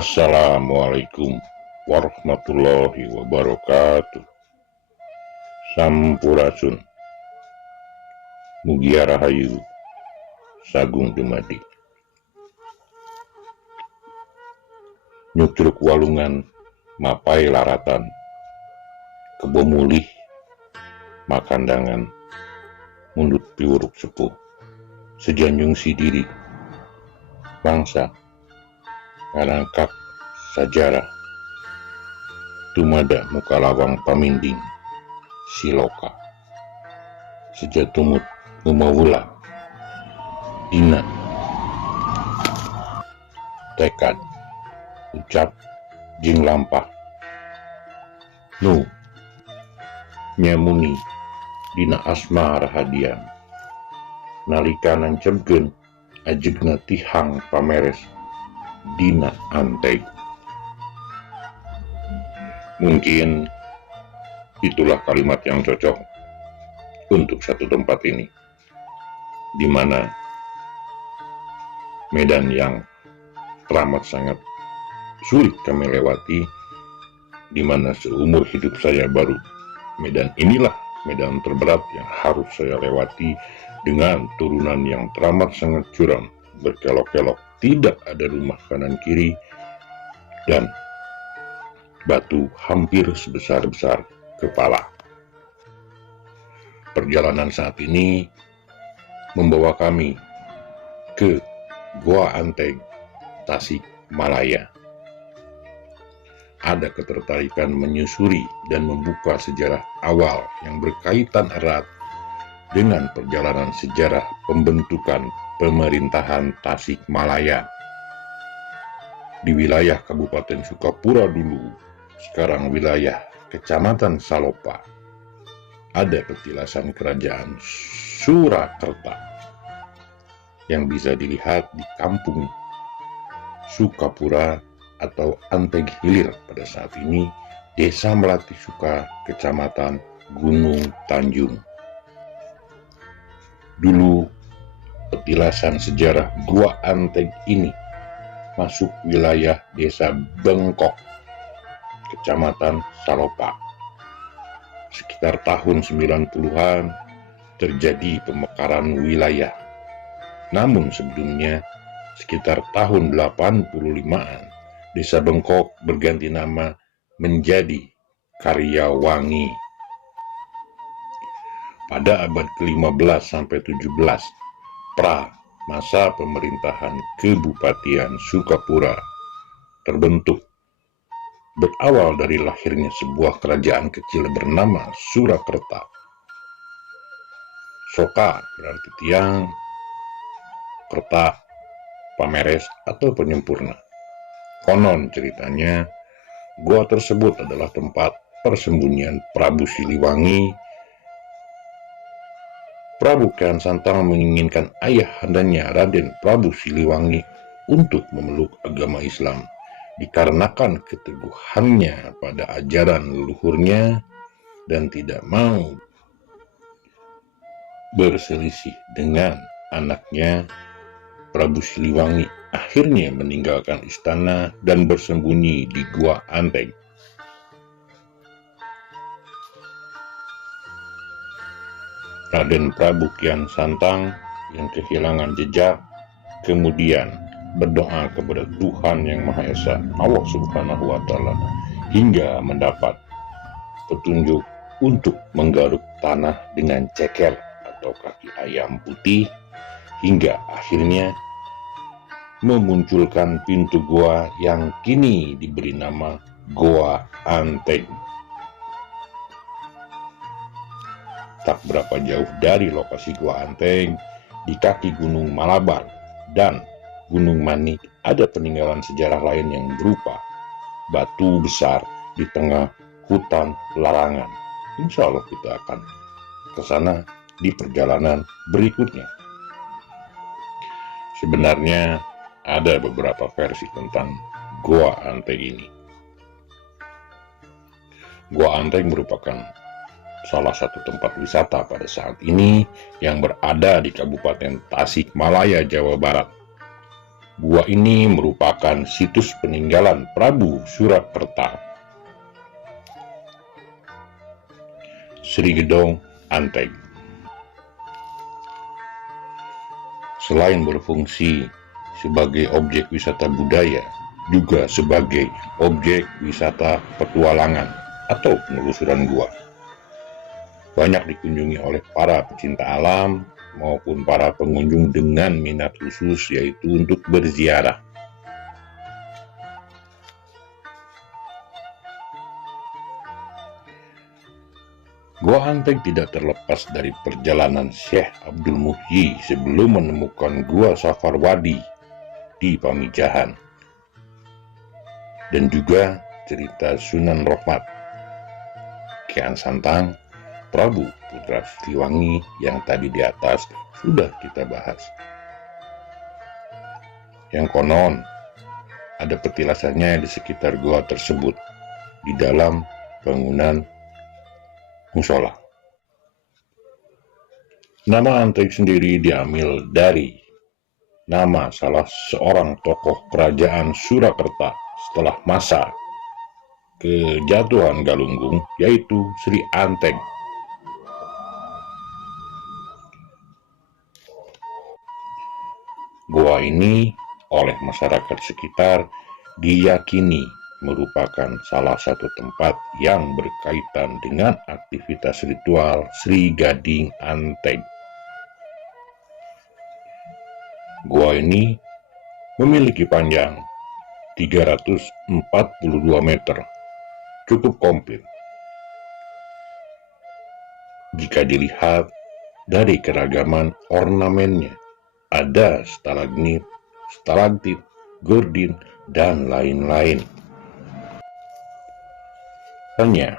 Assalamualaikum warahmatullahi wabarakatuh. Sampurasun. Mugia Rahayu Sagung Dumadi. Nyucruk walungan mapai laratan, kebo mulih makandangan, mundut piwuruk sepuh, sejanjung sidiri bangsa ngarangkap sajarah tumada muka lawang paminding siloka sejatumut umawula dina tekad ucap jing lampah nu nyamuni dina asma rahadian nalika nancemkeun ajegna tihang pameres dina anteg. Mungkin itulah kalimat yang cocok untuk satu tempat ini, di mana medan yang teramat sangat sulit kami lewati, di mana seumur hidup saya baru medan inilah medan terberat yang harus saya lewati dengan turunan yang teramat sangat curam, berkelok-kelok, tidak ada rumah kanan kiri, dan batu hampir sebesar-besar kepala. Perjalanan saat ini membawa kami ke Gua Anteg, Tasik Malaya. Ada ketertarikan menyusuri dan membuka sejarah awal yang berkaitan erat dengan perjalanan sejarah pembentukan pemerintahan Tasik Malaya di wilayah Kabupaten Sukapura dulu, sekarang wilayah Kecamatan Salopa. Ada petilasan kerajaan Surakerta yang bisa dilihat di kampung Sukapura atau Anteg Hilir pada saat ini, Desa Melati Suka, Kecamatan Gunung Tanjung. Dulu petilasan sejarah Gua Anteg ini masuk wilayah Desa Bengkok, Kecamatan Salopa. Sekitar tahun 90-an terjadi pemekaran wilayah. Namun sebelumnya, sekitar tahun 85-an, Desa Bengkok berganti nama menjadi Karyawangi. Pada abad ke-15 sampai 17, pra masa pemerintahan Kebupatian Sukapura terbentuk, berawal dari lahirnya sebuah kerajaan kecil bernama Surakerta. Soka berarti tiang, kerta, pameres atau penyempurna. Konon ceritanya, gua tersebut adalah tempat persembunyian Prabu Siliwangi. Prabu Kian Santang menginginkan ayahandanya Raden Prabu Siliwangi untuk memeluk agama Islam, dikarenakan keteguhannya pada ajaran leluhurnya dan tidak mau berselisih dengan anaknya. Prabu Siliwangi akhirnya meninggalkan istana dan bersembunyi di Gua Anteg. Raden Prabu Kian Santang yang kehilangan jejak kemudian berdoa kepada Tuhan Yang Maha Esa, Allah Subhanahu wa Ta'ala, hingga mendapat petunjuk untuk menggaruk tanah dengan ceker atau kaki ayam putih, hingga akhirnya memunculkan pintu gua yang kini diberi nama Goa Anteng. Tak berapa jauh dari lokasi Goa Anteng, di kaki Gunung Malabar dan Gunung Manik, ada peninggalan sejarah lain yang berupa batu besar di tengah hutan larangan. Insya Allah kita akan ke sana di perjalanan berikutnya. Sebenarnya ada beberapa versi tentang Goa Anteng ini. Goa Anteng merupakan salah satu tempat wisata pada saat ini yang berada di Kabupaten Tasikmalaya, Jawa Barat. Gua ini merupakan situs peninggalan Prabu Surakerta. Sri Gedong Anteng. Selain berfungsi sebagai objek wisata budaya, juga sebagai objek wisata petualangan atau penelusuran gua. Banyak dikunjungi oleh para pecinta alam maupun para pengunjung dengan minat khusus, yaitu untuk berziarah. Goa Anteng tidak terlepas dari perjalanan Syekh Abdul Muhyi sebelum menemukan Gua Safarwadi di Pamijahan, dan juga cerita Sunan Rahmat, Kian Santang, Prabu Putra Siliwangi yang tadi di atas sudah kita bahas. Yang konon ada petilasannya di sekitar gua tersebut di dalam bangunan musola. Nama Anteng sendiri diambil dari nama salah seorang tokoh kerajaan Surakerta setelah masa kejatuhan Galunggung, yaitu Sri Anteng. Goa ini oleh masyarakat sekitar diyakini merupakan salah satu tempat yang berkaitan dengan aktivitas ritual Sri Gading Anteng. Goa ini memiliki panjang 342 meter, cukup komplit. Jika dilihat dari keragaman ornamennya, ada stalagmit, stalaktit, gordin, dan lain-lain. Hanya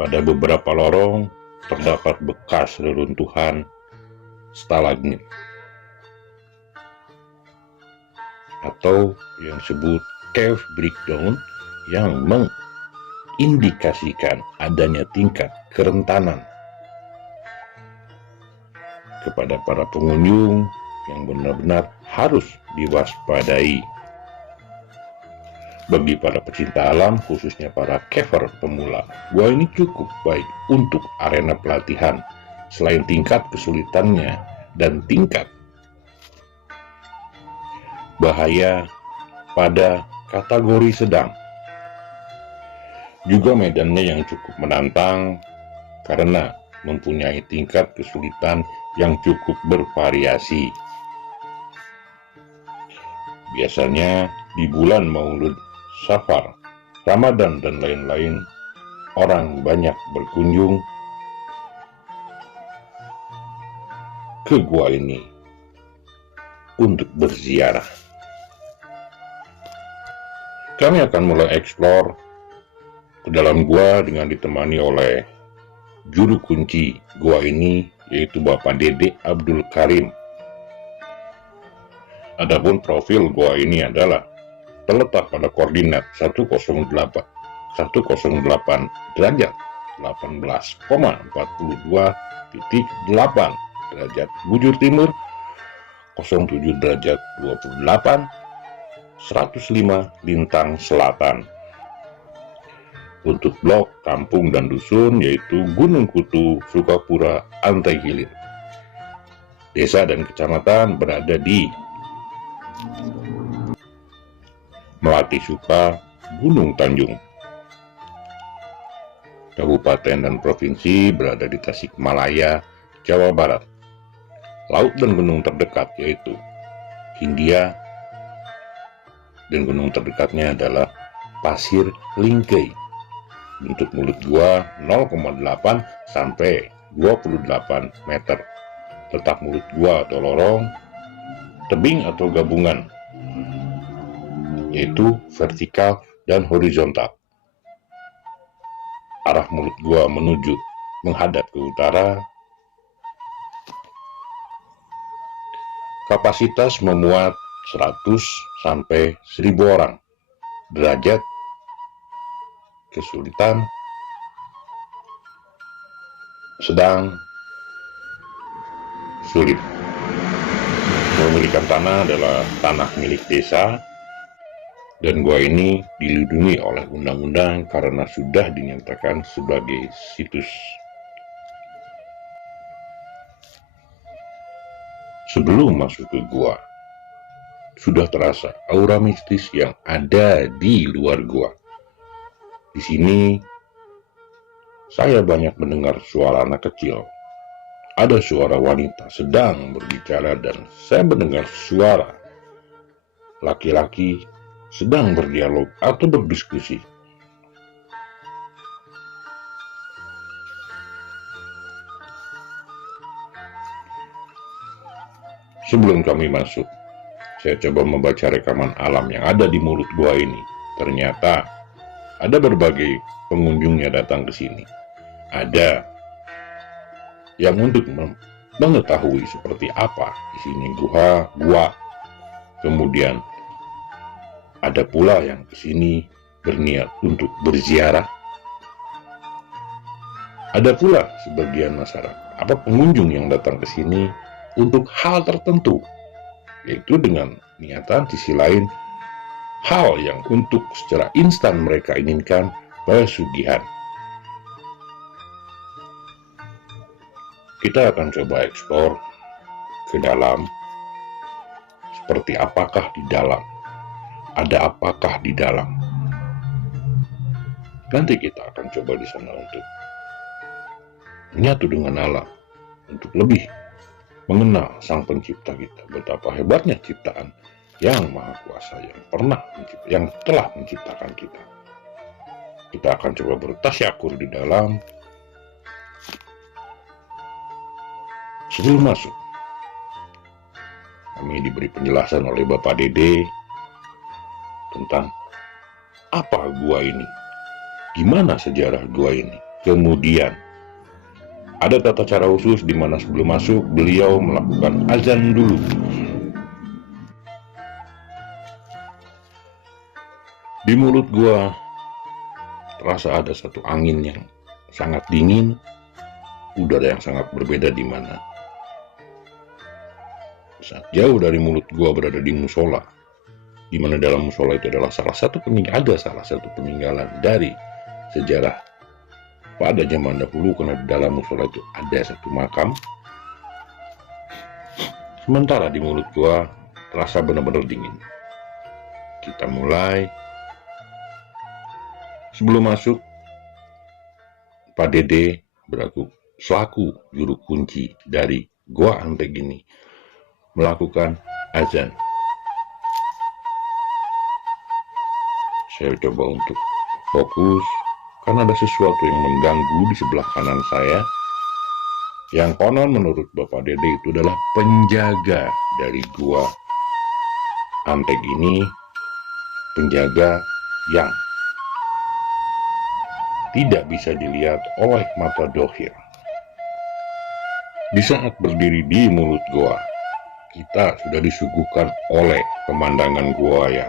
pada beberapa lorong terdapat bekas reruntuhan stalagmit atau yang disebut cave breakdown, yang mengindikasikan adanya tingkat kerentanan kepada para pengunjung yang benar-benar harus diwaspadai. Bagi para pecinta alam, khususnya para caver pemula, gua ini cukup baik untuk arena pelatihan. Selain tingkat kesulitannya dan tingkat bahaya pada kategori sedang, juga medannya yang cukup menantang karena mempunyai tingkat kesulitan yang cukup bervariasi. Biasanya di bulan Maulud, Safar, Ramadan, dan lain-lain, orang banyak berkunjung ke gua ini untuk berziarah. Kami akan mulai eksplor ke dalam gua dengan ditemani oleh juru kunci gua ini, yaitu Bapak Dede Abdul Karim. Adapun profil gua ini adalah terletak pada koordinat 108 derajat 18,42.8 derajat bujur timur, 07 derajat 28, 105 lintang selatan. Untuk blok, kampung, dan dusun yaitu Gunung Kutu, Sukapura, Anteng Hilir. Desa dan kecamatan berada di Melati Suka, Gunung Tanjung. Kabupaten dan provinsi berada di Tasikmalaya, Jawa Barat. Laut dan gunung terdekat yaitu Hindia, dan gunung terdekatnya adalah Pasir Lingkei. Bentuk mulut gua 0,8 sampai 28 meter. Letak mulut gua atau lorong, tebing atau gabungan, yaitu vertikal dan horizontal. Arah mulut gua menuju menghadap ke utara. Kapasitas memuat 100 sampai 1000 orang. Derajat kesulitan sedang sulit. Pemilikan tanah adalah tanah milik desa, dan gua ini dilindungi oleh undang-undang karena sudah dinyatakan sebagai situs. Sebelum masuk ke gua, sudah terasa aura mistis yang ada di luar gua. Di sini, saya banyak mendengar suara anak kecil. Ada suara wanita sedang berbicara dan saya mendengar suara laki-laki sedang berdialog atau berdiskusi. Sebelum kami masuk, saya coba membaca rekaman alam yang ada di mulut gua ini. Ternyata ada berbagai pengunjung yang datang ke sini. Ada yang untuk mengetahui seperti apa isinya gua. Kemudian ada pula yang ke sini berniat untuk berziarah. Ada pula sebagian masyarakat pengunjung yang datang ke sini untuk hal tertentu, yaitu dengan niatan sisi lain hal yang untuk secara instan mereka inginkan, pesugihan. Kita akan coba eksplor ke dalam, seperti apakah di dalam, ada apakah di dalam. Nanti kita akan coba di sana untuk menyatu dengan alam, untuk lebih mengenal Sang Pencipta kita, betapa hebatnya ciptaan yang Maha Kuasa yang telah menciptakan kita. Kita akan coba bertasyakur di dalam. Sebelum masuk, kami diberi penjelasan oleh Bapak Dede tentang apa gua ini, gimana sejarah gua ini. Kemudian ada tata cara khusus di mana sebelum masuk beliau melakukan azan dulu. Di mulut gua terasa ada satu angin yang sangat dingin, udara yang sangat berbeda di mana saat jauh dari mulut gua berada di musola, di mana dalam musola itu adalah salah satu peninggalan dari sejarah pada zaman dahulu, karena di dalam musola itu ada satu makam. Sementara di mulut gua terasa benar-benar dingin. Kita mulai. Sebelum masuk, Pak Dede berlaku selaku juru kunci dari Gua Antek ini melakukan azan. Saya coba untuk fokus karena ada sesuatu yang mengganggu di sebelah kanan saya, yang konon menurut Bapak Dede itu adalah penjaga dari Gua Antek ini, penjaga yang tidak bisa dilihat oleh mata dohir. Di saat berdiri di mulut gua, kita sudah disuguhkan oleh pemandangan gua yang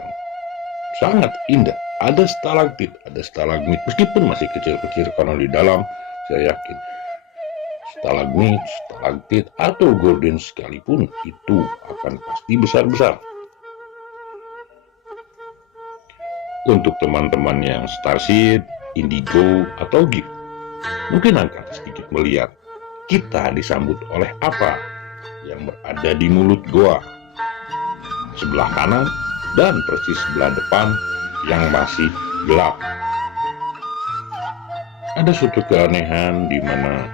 sangat indah. Ada stalaktit, ada stalagmit, meskipun masih kecil-kecil, karena di dalam saya yakin stalagmit, stalaktit atau gorden sekalipun itu akan pasti besar-besar. Untuk teman-teman yang Starseed, Indigo, atau Gift, mungkin akan sedikit melihat kita disambut oleh apa yang berada di mulut goa sebelah kanan dan persis sebelah depan yang masih gelap. ada suatu keanehan di mana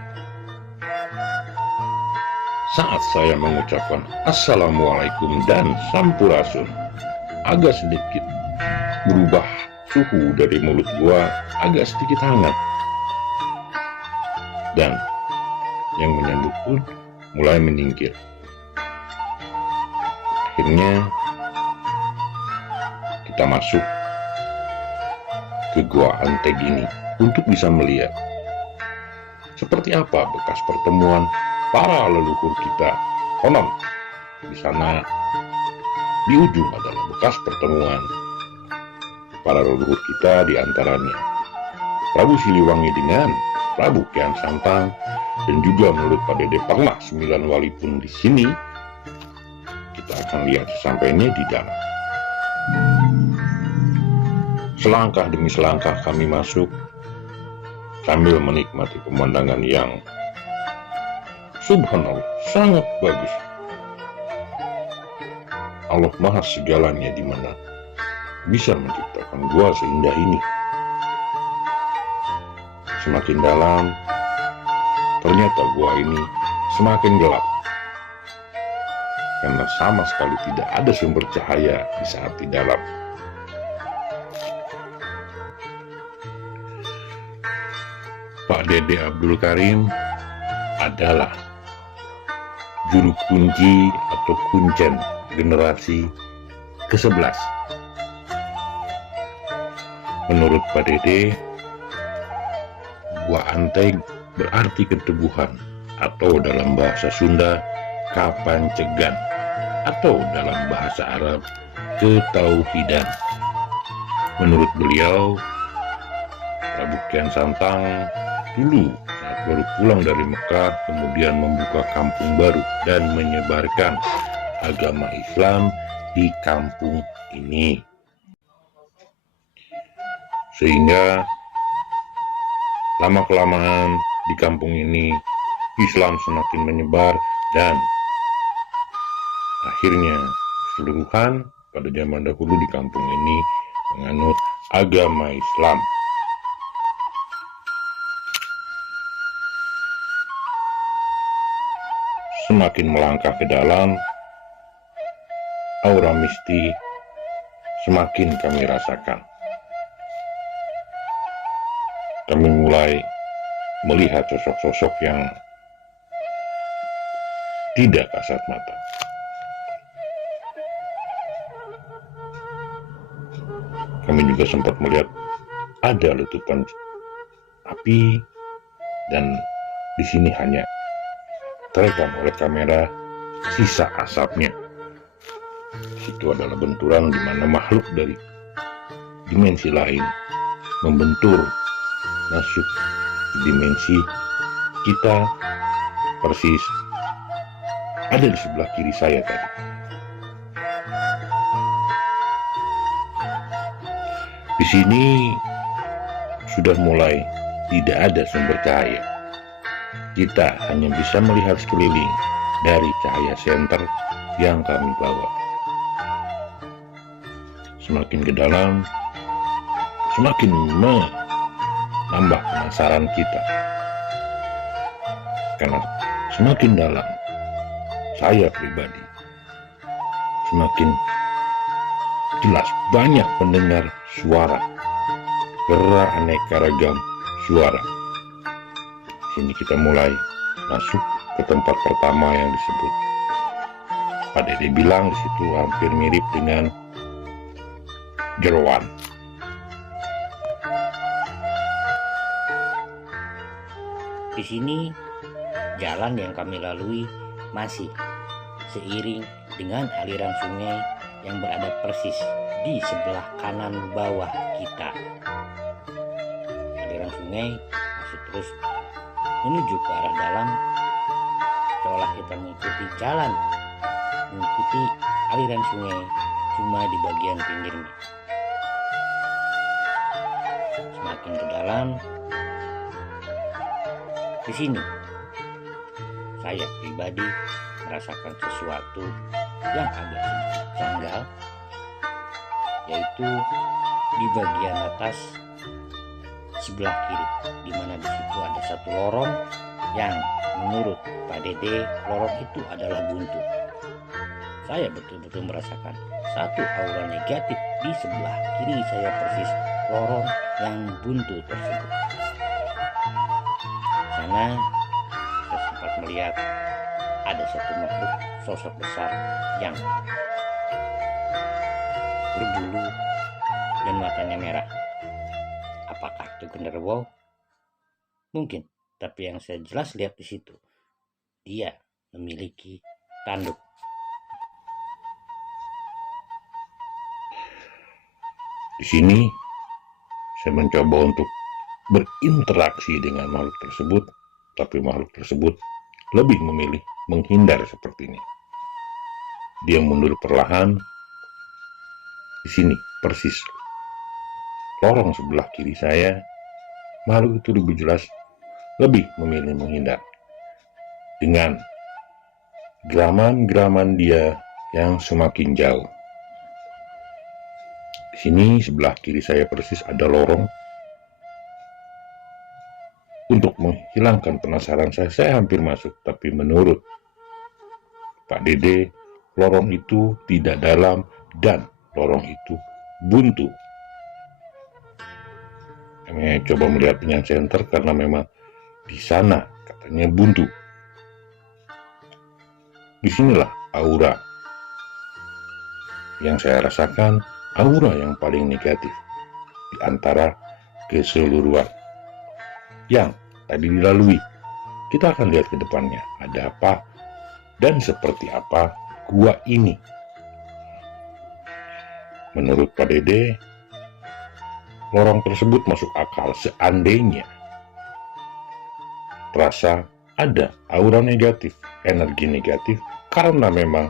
saat saya mengucapkan Assalamualaikum dan Sampurasun, agak sedikit berubah suhu dari mulut gua, agak sedikit hangat. Dan yang menyambut pun mulai menyingkir. Akhirnya kita masuk ke Gua Anteg ini untuk bisa melihat seperti apa bekas pertemuan para leluhur kita. Konon di sana di ujung adalah bekas pertemuan para leluhur kita, di antaranya Prabu Siliwangi dengan Prabu Kian Santang, dan juga menurut Pak Dede pernah 9 wali pun di sini. Kita akan lihat sesampainya di dalam. Selangkah demi selangkah kami masuk sambil menikmati pemandangan yang subhanallah sangat bagus. Allah Maha segalanya, di mana bisa menciptakan gua seindah ini. Semakin dalam, ternyata gua ini semakin gelap, karena sama sekali tidak ada sumber cahaya di saat di dalam. Pak Dede Abdul Karim adalah juru kunci atau kuncen generasi ke-11. Menurut Pak Dede, Gua Anteg berarti keteguhan, atau dalam bahasa Sunda kapancegan, atau dalam bahasa Arab ketauhidan. Menurut beliau, Prabu Kian Santang dulu saat baru pulang dari Mekah kemudian membuka kampung baru dan menyebarkan agama Islam di kampung ini, sehingga lama-kelamaan di kampung ini Islam semakin menyebar, dan akhirnya keseluruhan pada zaman dahulu di kampung ini menganut agama Islam. Semakin melangkah ke dalam, aura mistik semakin kami rasakan. Kami mulai melihat sosok-sosok yang tidak kasat mata. Kami juga sempat melihat ada letupan api, dan di sini hanya terekam oleh kamera sisa asapnya. Itu adalah benturan di mana makhluk dari dimensi lain membentur masuk dimensi kita, persis ada di sebelah kiri saya tadi. Di sini sudah mulai tidak ada sumber cahaya. Kita hanya bisa melihat sekeliling dari cahaya senter yang kami bawa. Semakin ke dalam, semakin menambah penasaran kita. Karena semakin dalam, saya pribadi semakin jelas banyak mendengar suara, beraneka ragam suara. Sini kita mulai masuk ke tempat pertama yang disebut. Pak Dede bilang di situ hampir mirip dengan jeroan. Di sini jalan yang kami lalui masih seiring dengan aliran sungai yang berada persis di sebelah kanan bawah kita. Aliran sungai masih terus menuju ke arah dalam, seolah kita mengikuti jalan, mengikuti aliran sungai cuma di bagian pinggirnya. Semakin ke dalam, di sini saya pribadi merasakan sesuatu yang agak sedikit janggal, yaitu di bagian atas sebelah kiri, di mana di situ ada satu lorong yang menurut Pak Dede lorong itu adalah buntu. Saya betul-betul merasakan satu aura negatif di sebelah kiri saya, persis lorong yang buntu tersebut. Sana saya sempat melihat ada satu makhluk sosok besar yang berbulu dan matanya merah. Apakah itu genderuwo? Mungkin, tapi yang saya jelas lihat di situ, dia memiliki tanduk. Di sini saya mencoba untuk berinteraksi dengan makhluk tersebut, tapi makhluk tersebut lebih memilih menghindar sepertinya. Dia mundur perlahan. Di sini persis lorong sebelah kiri saya, makhluk itu lebih jelas lebih memilih menghindar dengan geraman-geraman dia yang semakin jauh. Di sini sebelah kiri saya persis ada lorong. Untuk menghilangkan penasaran saya hampir masuk, tapi menurut Pak Dede, lorong itu tidak dalam dan lorong itu buntu. Kami coba melihat dengan senter karena memang di sana katanya buntu. Disinilah aura yang saya rasakan, aura yang paling negatif di antara keseluruhan yang tadi dilalui. Kita akan lihat ke depannya ada apa dan seperti apa gua ini. Menurut Pak Dede, lorong tersebut masuk akal seandainya terasa ada aura negatif, energi negatif, karena memang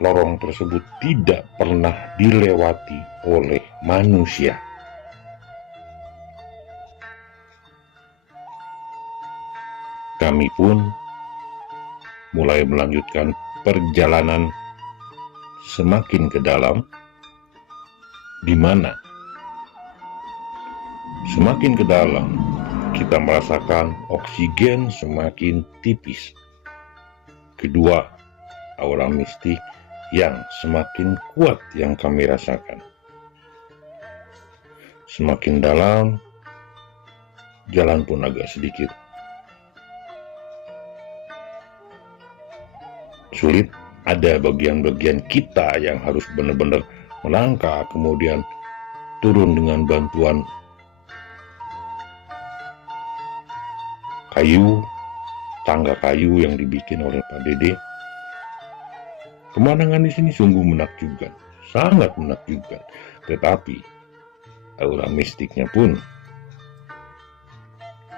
lorong tersebut tidak pernah dilewati oleh manusia. Kami pun mulai melanjutkan perjalanan semakin ke dalam, di mana semakin ke dalam kita merasakan oksigen semakin tipis. Kedua, aura mistik yang semakin kuat yang kami rasakan. Semakin dalam, jalan pun agak sedikit sulit. Ada bagian-bagian kita yang harus benar-benar melangkah, kemudian turun dengan bantuan kayu, tangga kayu yang dibikin oleh Pak Dede. Pemandangan di sini sungguh menakjubkan, sangat menakjubkan. Tetapi aura mistiknya pun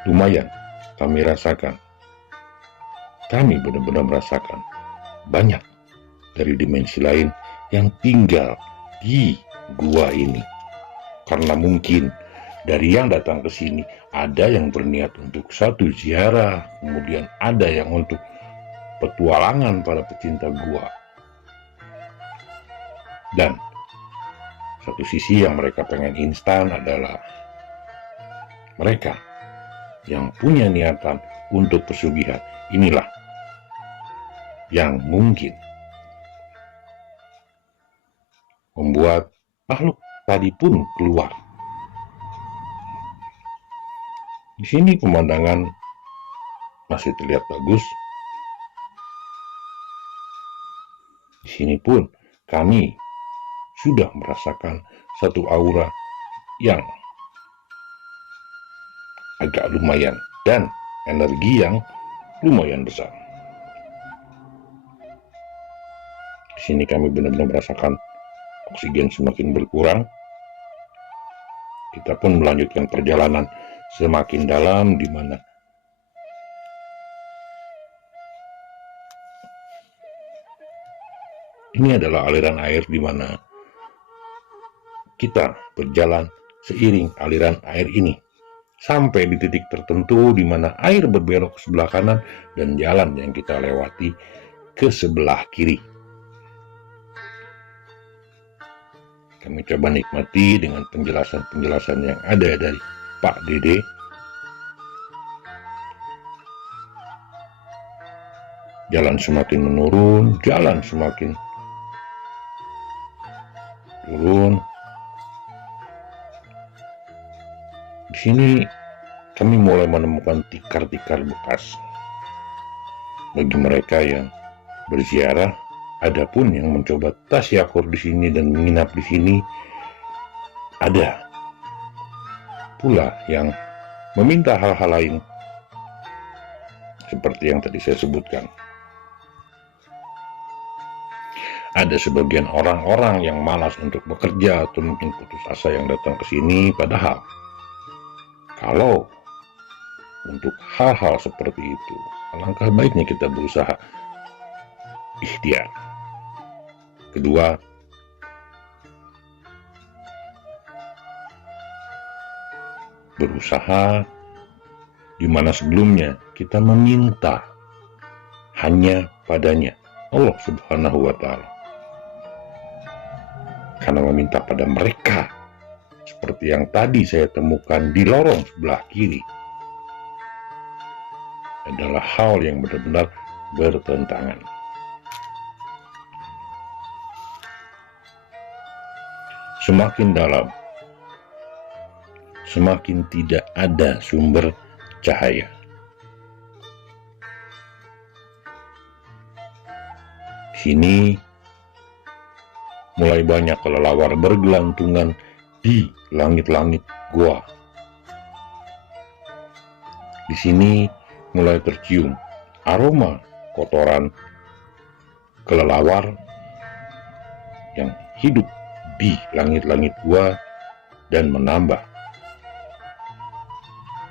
lumayan kami rasakan. Kami benar-benar merasakan banyak dari dimensi lain yang tinggal di gua ini. Karena mungkin dari yang datang ke sini ada yang berniat untuk satu ziarah, kemudian ada yang untuk petualangan para pecinta gua. Dan satu sisi yang mereka pengen instan adalah mereka yang punya niatan untuk pesugihan. Inilah yang mungkin membuat makhluk tadi pun keluar. Di sini pemandangan masih terlihat bagus. Di sini pun kami sudah merasakan satu aura yang agak lumayan dan energi yang lumayan besar. Di sini kami benar-benar merasakan oksigen semakin berkurang. Kita pun melanjutkan perjalanan semakin dalam, di mana ini adalah aliran air, di mana kita berjalan seiring aliran air ini sampai di titik tertentu di mana air berbelok ke sebelah kanan dan jalan yang kita lewati ke sebelah kiri. Kami coba nikmati dengan penjelasan-penjelasan yang ada dari Pak Dede. Jalan semakin menurun, jalan semakin turun. Di sini kami mulai menemukan tikar-tikar bekas. Bagi mereka yang berziarah, ada pun yang mencoba tasyakur di sini dan menginap di sini, ada pula yang meminta hal-hal lain seperti yang tadi saya sebutkan. Ada sebagian orang-orang yang malas untuk bekerja atau mungkin putus asa yang datang ke sini, padahal kalau untuk hal-hal seperti itu, alangkah baiknya kita berusaha ikhtiar. Kedua, berusaha di mana sebelumnya kita meminta hanya padanya, Allah Subhanahu wa Ta'ala. Karena meminta pada mereka seperti yang tadi saya temukan di lorong sebelah kiri adalah hal yang benar-benar bertentangan. Semakin dalam, semakin tidak ada sumber cahaya. Di sini mulai banyak kelelawar bergelantungan di langit-langit gua. Di sini mulai tercium aroma kotoran kelelawar yang hidup di langit-langit gua dan menambah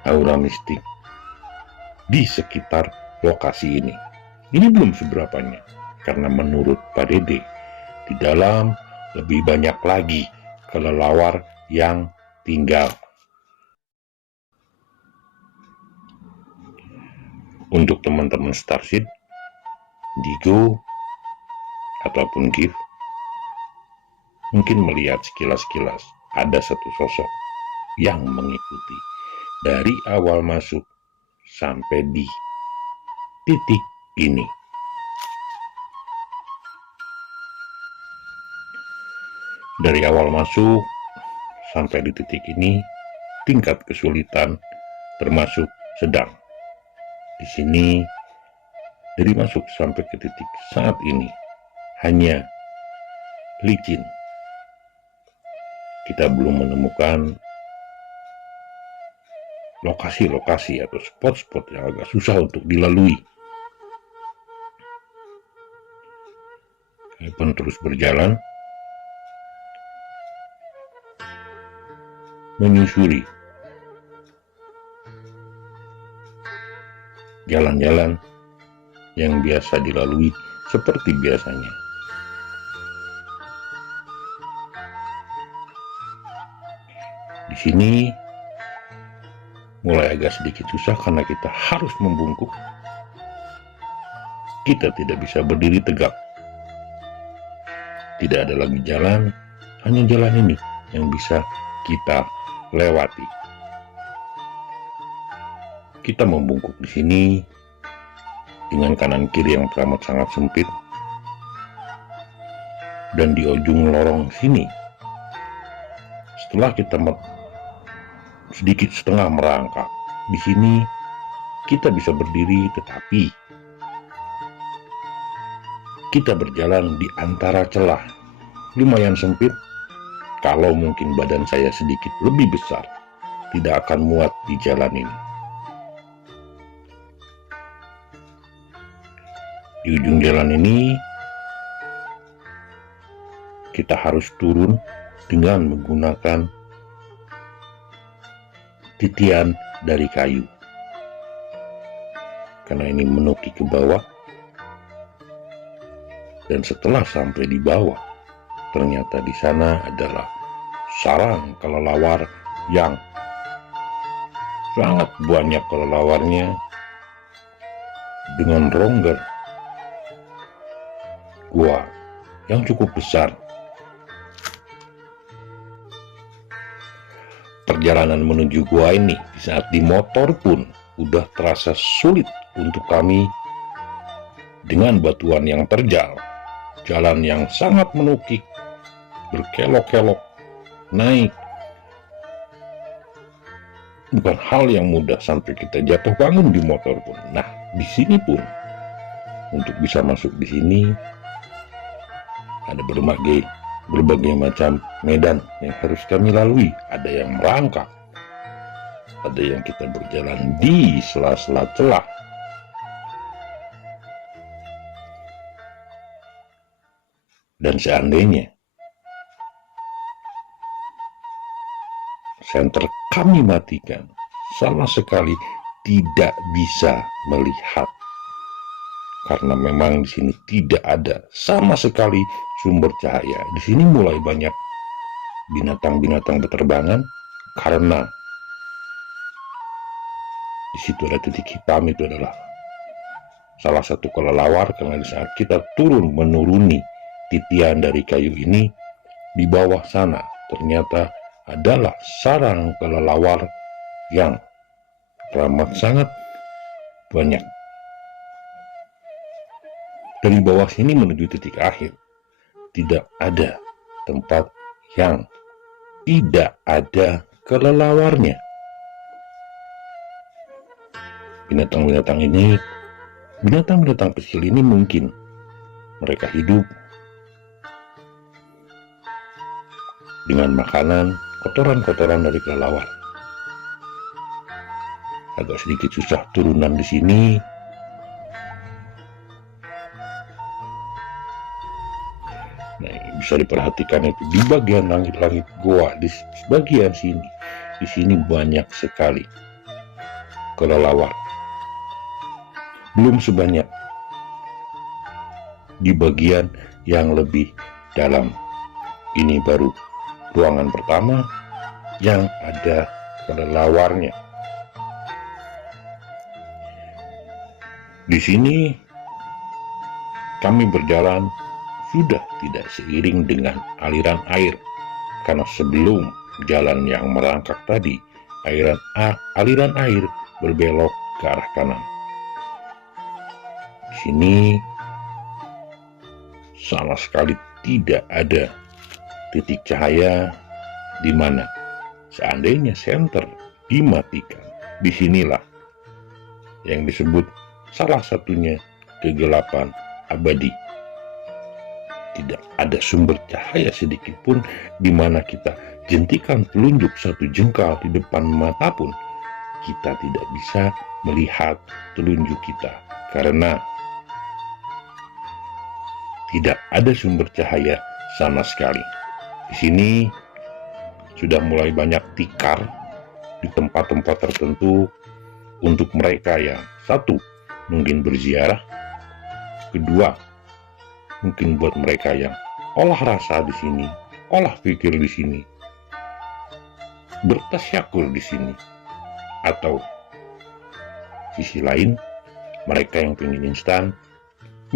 aura mistik di sekitar lokasi ini. Ini belum seberapanya, karena menurut Pak Dede, di dalam lebih banyak lagi kelelawar yang tinggal. Untuk teman-teman Starseed, Digo ataupun Gift, mungkin melihat sekilas-kilas ada satu sosok yang mengikuti dari awal masuk sampai di titik ini. Dari awal masuk sampai di titik ini, tingkat kesulitan termasuk sedang. Di sini, dari masuk sampai ke titik saat ini, hanya licin. Kita belum menemukan lokasi-lokasi atau spot-spot yang agak susah untuk dilalui. Kami pun terus berjalan, menyusuri jalan-jalan yang biasa dilalui seperti biasanya. Di sini mulai agak sedikit susah karena kita harus membungkuk. Kita tidak bisa berdiri tegak. Tidak ada lagi jalan, hanya jalan ini yang bisa kita lewati. Kita membungkuk di sini dengan kanan kiri yang teramat sangat sempit, dan di ujung lorong sini, setelah kita sedikit setengah merangkak, di sini kita bisa berdiri, tetapi kita berjalan di antara celah lumayan sempit. Kalau mungkin badan saya sedikit lebih besar, tidak akan muat di jalan ini. Di ujung jalan ini, kita harus turun dengan menggunakan titian dari kayu. Karena ini menukik ke bawah, dan setelah sampai di bawah, ternyata di sana adalah sarang kelelawar yang sangat banyak kelelawarnya dengan rongga gua yang cukup besar. perjalanan menuju gua ini, di saat di motor pun udah terasa sulit untuk kami dengan batuan yang terjal, jalan yang sangat menukik, berkelok-kelok, naik. Bukan hal yang mudah sampai kita jatuh bangun di motor pun. Nah, di sini pun untuk bisa masuk di sini ada berbagai macam medan yang harus kami lalui. Ada yang merangkak, ada yang kita berjalan di sela-sela celah. Dan seandainya senter kami matikan, sama sekali tidak bisa melihat, karena memang di sini tidak ada sama sekali sumber cahaya. Di sini mulai banyak binatang-binatang berterbangan, karena di situ ada titik hitam. Itu adalah salah satu kelelawar, karena di saat kita menuruni titian dari kayu ini, di bawah sana ternyata adalah sarang kelelawar yang teramat sangat banyak. Dari bawah sini menuju titik akhir, tidak ada tempat yang tidak ada kelelawarnya. Binatang-binatang kecil ini mungkin mereka hidup dengan makanan kotoran-kotoran dari kelelawar. Agak sedikit susah turunan di sini. Nah, bisa diperhatikan itu di bagian langit-langit goa, di bagian sini. Di sini banyak sekali kelelawar. Belum sebanyak di bagian yang lebih dalam. Ini baru ruangan pertama yang ada kelelawarnya. Di sini kami berjalan sudah tidak seiring dengan aliran air, karena sebelum jalan yang merangkak tadi, aliran air berbelok ke arah kanan. Di sini sama sekali tidak ada titik cahaya, di mana seandainya senter dimatikan, disinilah yang disebut salah satunya kegelapan abadi. Tidak ada sumber cahaya sedikit pun, di mana kita jentikan telunjuk satu jengkal di depan mata pun kita tidak bisa melihat telunjuk kita, karena tidak ada sumber cahaya sama sekali. Di sini sudah mulai banyak tikar di tempat-tempat tertentu untuk mereka yang satu mungkin berziarah, kedua mungkin buat mereka yang olah rasa di sini, olah pikir di sini, bertasyakur di sini, atau sisi lain mereka yang ingin instan,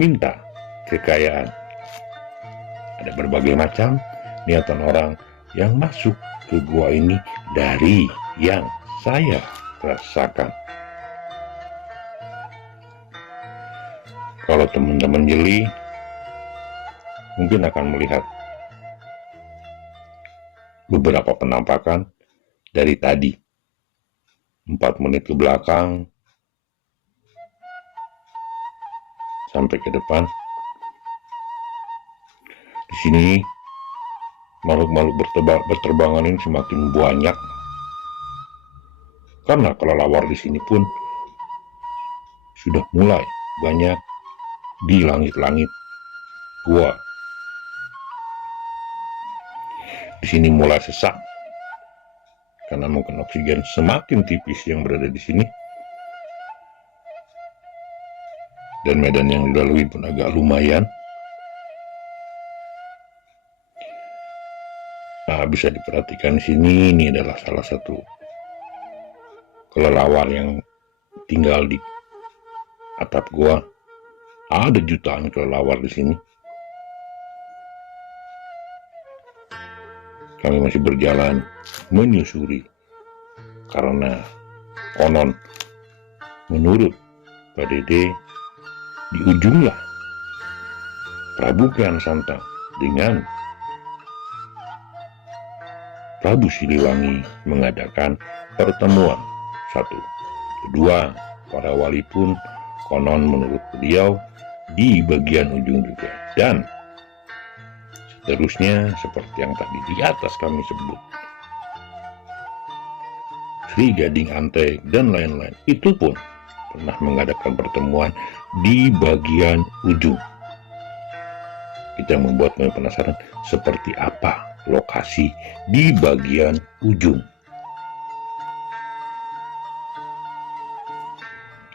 minta kekayaan. Ada berbagai macam niatan orang yang masuk ke gua ini dari yang saya rasakan. Kalau teman-teman jeli mungkin akan melihat beberapa penampakan dari tadi 4 menit ke belakang sampai ke depan. Di sini makhluk-makhluk berterbangan ini semakin banyak, karena kelelawar di sini pun sudah mulai banyak di langit-langit gua. Di sini mulai sesak, karena mungkin oksigen semakin tipis yang berada di sini, dan medan yang dilalui pun agak lumayan. Nah, bisa diperhatikan di sini, ini adalah salah satu kelelawar yang tinggal di atap gua. Ada jutaan kelelawar di sini. Kami masih berjalan menyusuri karena konon menurut Pak Dede di ujunglah Prabu Kian Santang dengan Prabu Siliwangi mengadakan pertemuan. Satu, kedua, para wali pun konon menurut beliau di bagian ujung juga, dan seterusnya seperti yang tadi di atas kami sebut, Sri Gading Antek dan lain-lain itu pun pernah mengadakan pertemuan di bagian ujung. Itu yang membuat kami penasaran seperti apa lokasi di bagian ujung.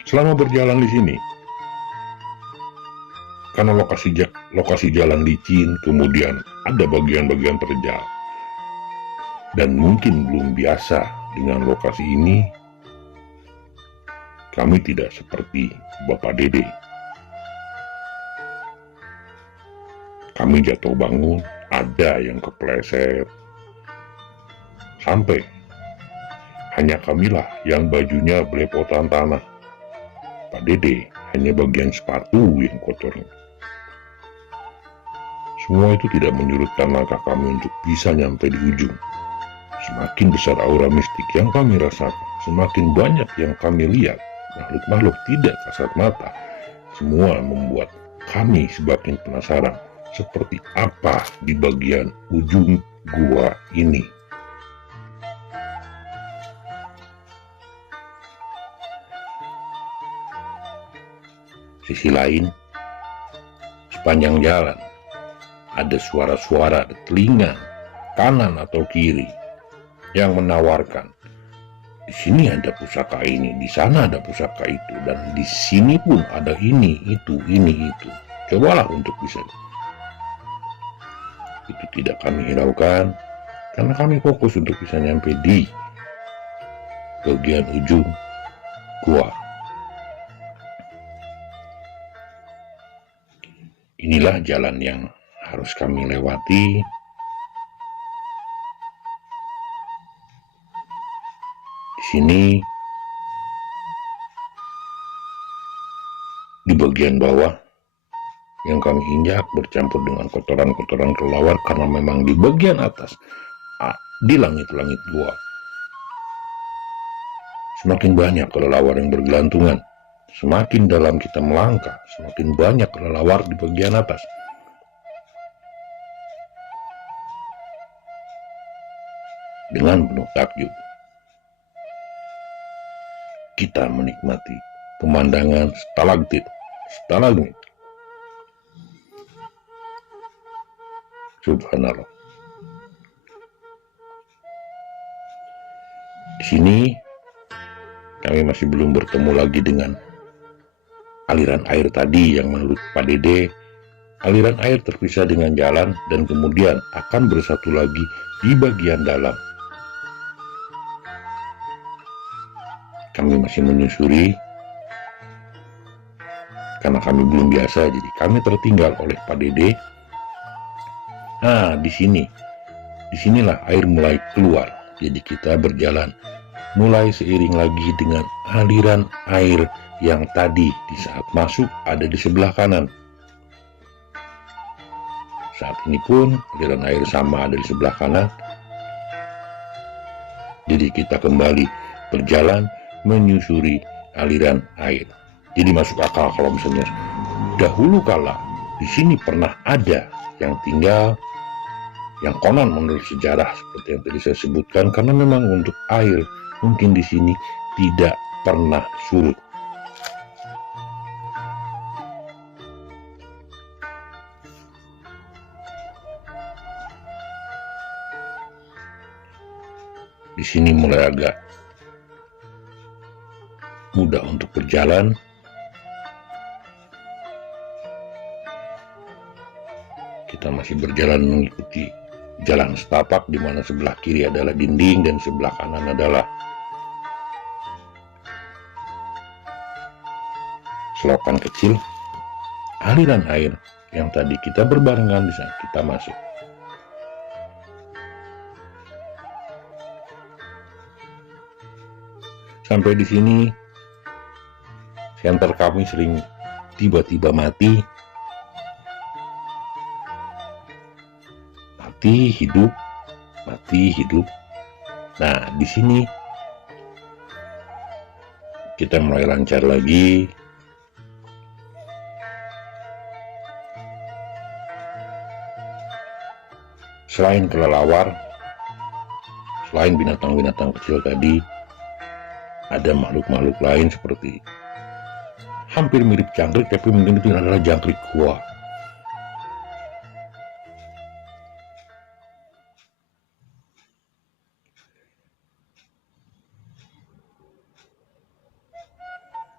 Selama berjalan di sini, karena lokasi jalan licin, kemudian ada bagian-bagian terjal, dan mungkin belum biasa dengan lokasi ini, kami tidak seperti Bapak Dede. Kami jatuh bangun, ada yang kepleset, sampai hanya kamilah yang bajunya belepotan tanah. Pak Dede hanya bagian sepatu yang kotor. Semua itu tidak menyurutkan langkah kami untuk bisa nyampe di ujung. Semakin besar aura mistik yang kami rasakan, semakin banyak yang kami lihat, makhluk-makhluk tidak kasat mata. Semua membuat kami semakin penasaran seperti apa di bagian ujung gua ini. Sisi lain, sepanjang jalan ada suara-suara di telinga kanan atau kiri yang menawarkan, di sini ada pusaka ini, di sana ada pusaka itu, dan di sini pun ada ini, itu. Cobalah untuk bisa. Itu tidak kami hiraukan karena kami fokus untuk bisa nyampe di bagian ujung gua. Inilah jalan yang harus kami lewati. Di sini, di bagian bawah yang kami injak bercampur dengan kotoran-kotoran kelelawar, karena memang di bagian atas, di langit-langit gua, semakin banyak kelelawar yang bergelantungan. Semakin dalam kita melangkah, semakin banyak kelelawar di bagian atas. Dengan penuh takjub, kita menikmati pemandangan stalaktit, stalagmit. Subhanallah. Di sini kami masih belum bertemu lagi dengan aliran air tadi yang menurut Pak Dede, aliran air terpisah dengan jalan dan kemudian akan bersatu lagi di bagian dalam. Kami masih menyusuri karena kami belum biasa, jadi kami tertinggal oleh Pak Dede. Nah, disinilah air mulai keluar. Jadi kita berjalan mulai seiring lagi dengan aliran air yang tadi di saat masuk ada di sebelah kanan. Saat ini pun aliran air sama ada di sebelah kanan. Jadi kita kembali berjalan menyusuri aliran air. Jadi masuk akal kalau misalnya dahulu kala di sini pernah ada yang tinggal, yang konon menurut sejarah seperti yang tadi saya sebutkan, karena memang untuk air mungkin di sini tidak pernah surut. Di sini mulai agak mudah untuk berjalan. Kita masih berjalan mengikuti jalan setapak, di mana sebelah kiri adalah dinding dan sebelah kanan adalah selokan kecil, aliran air yang tadi kita berbarengan di saat kita masuk. sampai di sini, senter kami sering tiba-tiba mati, hidup, mati, hidup. Nah, di sini kita mulai lancar lagi. Selain kelelawar, selain binatang-binatang kecil tadi, ada makhluk-makhluk lain seperti hampir mirip jangkrik, tapi mungkin itu adalah jangkrik gua.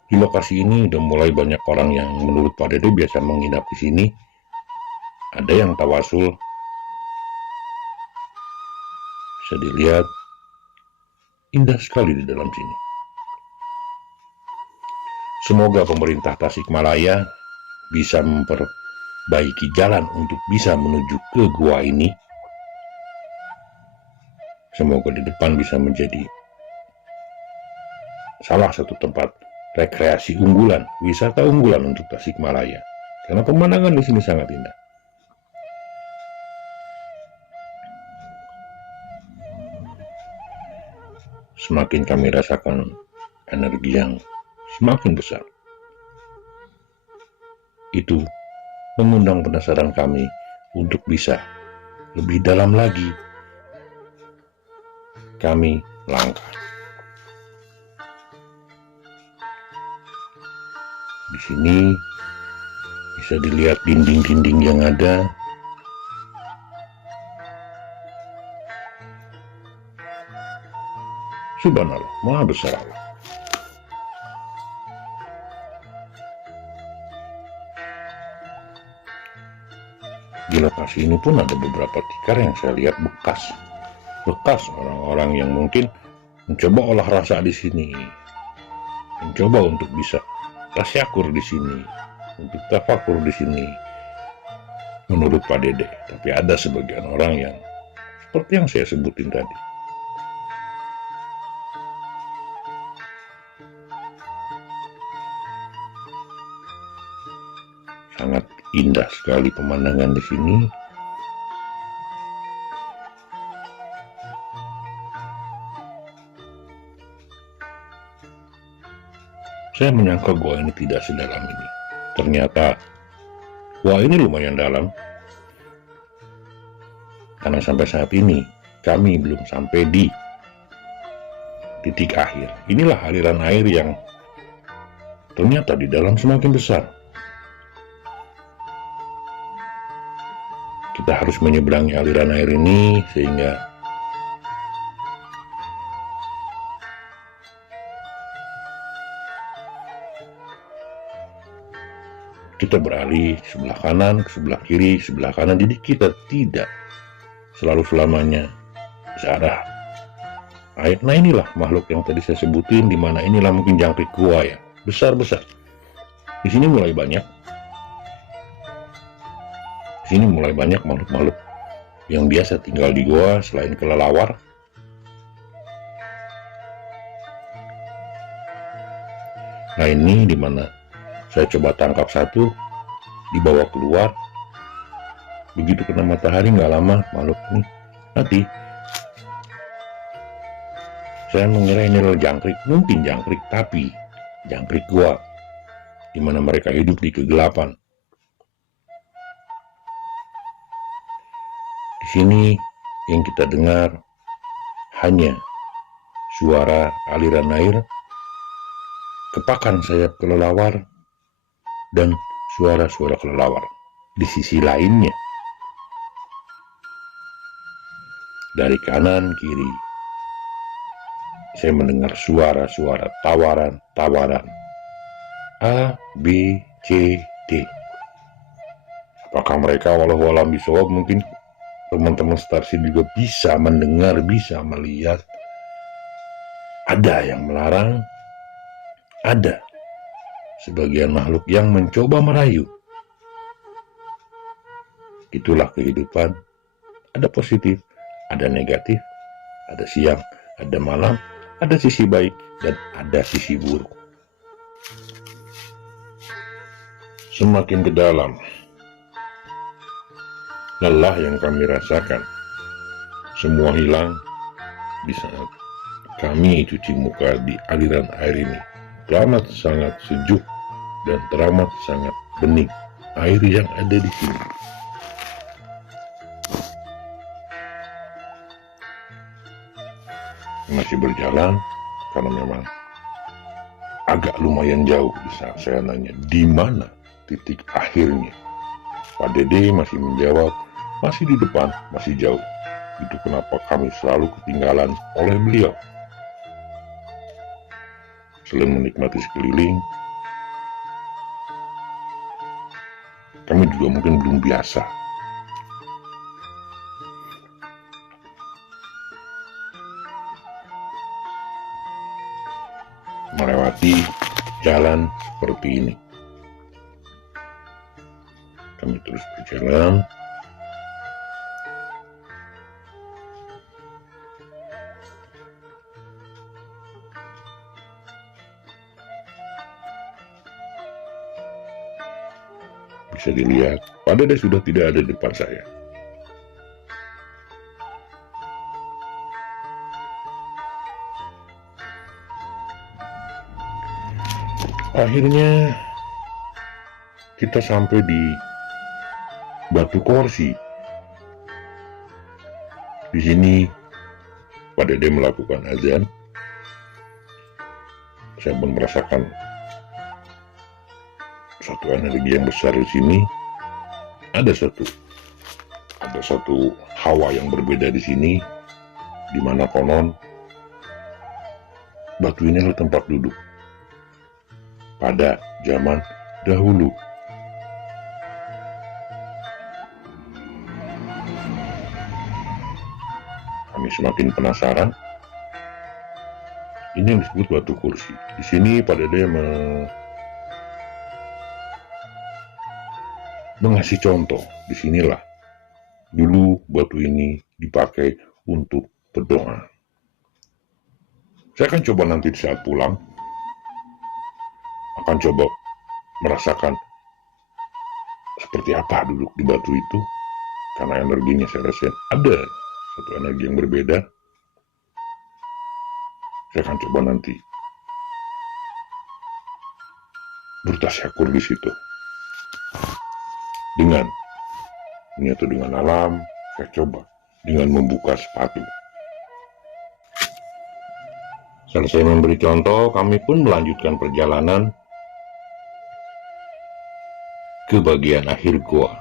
Di lokasi ini udah mulai banyak orang yang menurut Pak Dede biasa menginap di sini. Ada yang tawasul. Bisa dilihat indah sekali di dalam sini. Semoga pemerintah Tasikmalaya bisa memperbaiki jalan untuk bisa menuju ke gua ini. Semoga di depan bisa menjadi salah satu tempat rekreasi unggulan, wisata unggulan untuk Tasikmalaya. Karena pemandangan di sini sangat indah. Semakin kami rasakan energi yang semakin besar. Itu mengundang penasaran kami untuk bisa lebih dalam lagi. Kami langkah. Di sini bisa dilihat dinding-dinding yang ada. Subhanallah, Maha Besar Allah. Di lokasi ini pun ada beberapa tikar yang saya lihat bekas orang-orang yang mungkin mencoba olah rasa di sini, mencoba untuk bisa tasyakur di sini, untuk tafakur di sini. Menurut Pak Dede, tapi ada sebagian orang yang seperti yang saya sebutin tadi. Sangat indah sekali pemandangan di sini. Saya menyangka gua ini tidak sedalam ini. Ternyata gua ini lumayan dalam. Karena sampai saat ini kami belum sampai di titik akhir. Inilah aliran air yang ternyata di dalam semakin besar. Kita harus menyeberangi aliran air ini sehingga kita beralih sebelah kanan, ke sebelah kiri, sebelah kanan. Jadi kita tidak selalu selamanya searah air. Nah, inilah makhluk yang tadi saya sebutin, di mana inilah mungkin jangkrik gua ya, besar-besar. Di sini mulai banyak. Di sini mulai banyak makhluk-makhluk yang biasa tinggal di gua selain kelelawar. Nah, ini di mana saya coba tangkap satu, dibawa keluar. Begitu kena matahari nggak lama makhluk ini mati. Saya mengira ini adalah jangkrik, mungkin jangkrik, tapi jangkrik gua, di mana mereka hidup di kegelapan. Di sini yang kita dengar hanya suara aliran air, kepakan sayap kelelawar, dan suara-suara kelelawar. Di sisi lainnya, dari kanan kiri, saya mendengar suara-suara tawaran A, B, C, D. Apakah mereka walau alam bisawab? Mungkin teman-teman Starseed juga bisa mendengar, bisa melihat. Ada yang melarang, ada sebagian makhluk yang mencoba merayu. Itulah kehidupan. Ada positif, ada negatif, ada siang, ada malam, Ada sisi baik dan ada sisi buruk. Semakin ke dalam, lelah yang kami rasakan semua hilang di saat kami cuci muka di aliran air ini. Teramat sangat sejuk dan teramat sangat bening air yang ada di sini. Masih berjalan karena memang agak lumayan jauh di saat saya nanya di mana titik akhirnya. Pak Dede masih menjawab, masih di depan, masih jauh. Itu kenapa kami selalu ketinggalan oleh beliau. Selain menikmati sekeliling, kami juga mungkin belum biasa. Melewati jalan seperti ini. Kami terus berjalan. Bisa dilihat, Pak Dede sudah tidak ada di depan saya. Akhirnya kita sampai di Batu Korsi. Di sini Pak Dede melakukan azan. Saya pun merasakan satu energi yang besar di sini. Ada satu hawa yang berbeda di sini, di mana konon batu ini adalah tempat duduk pada zaman dahulu. Kami semakin penasaran. Ini yang disebut Batu Kursi. Di sini Pak Dede mengasih contoh. Disinilah dulu batu ini dipakai untuk berdoa. Saya akan coba nanti di saat pulang, akan coba merasakan seperti apa duduk di batu itu, karena energinya saya rasa ada satu energi yang berbeda. Saya akan coba nanti bertasyakur di situ. Dengan menyatu dengan alam, saya coba dengan membuka sepatu. Selesai memberi contoh, kami pun melanjutkan perjalanan ke bagian akhir gua.